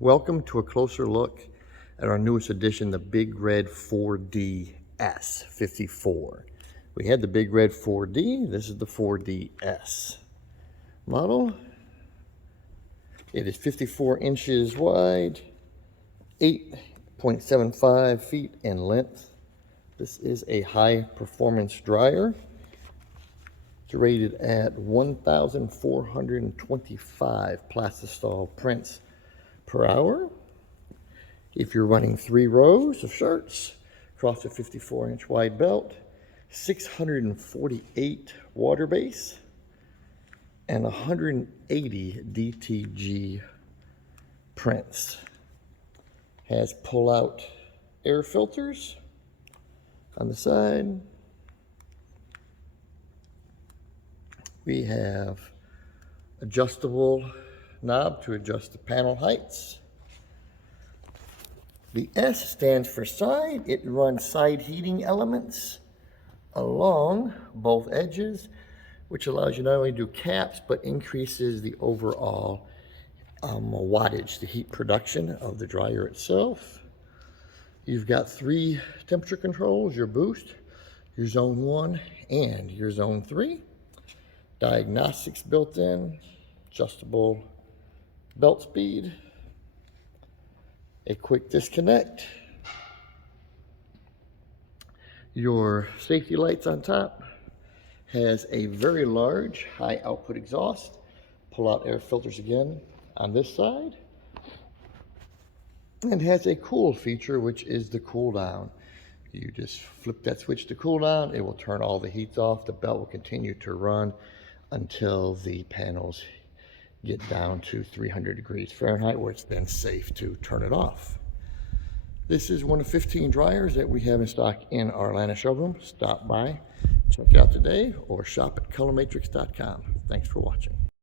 Welcome to a closer look at our newest addition, the Big Red 4DS 54. We had the Big Red 4D, this is the 4DS model. It is 54 inches wide, 8.75 feet in length. This is a high performance dryer. It's rated at 1,425 plastisol prints per hour. If you're running 3 rows of shirts across a 54-inch wide belt, 648 water base, and 180 DTG prints. Has pull-out air filters on the side. We have adjustable knob to adjust the panel heights. The S stands for side. It runs side heating elements along both edges, which allows you not only to do caps, but increases the overall wattage, the heat production of the dryer itself. You've got 3 temperature controls, your boost, your zone 1, and your zone 3. Diagnostics built in, adjustable belt speed, a quick disconnect, your safety lights on top, has a very large high output exhaust, pull out air filters again on this side, and has a cool feature, which is the cool down. You just flip that switch to cool down, it will turn all the heat off. The belt will continue to run until the panels get down to 300 degrees Fahrenheit, where it's then safe to turn it off. This is one of 15 dryers that we have in stock in our Atlanta showroom. Stop by, check it out today, or shop at colormatrix.com. Thanks for watching.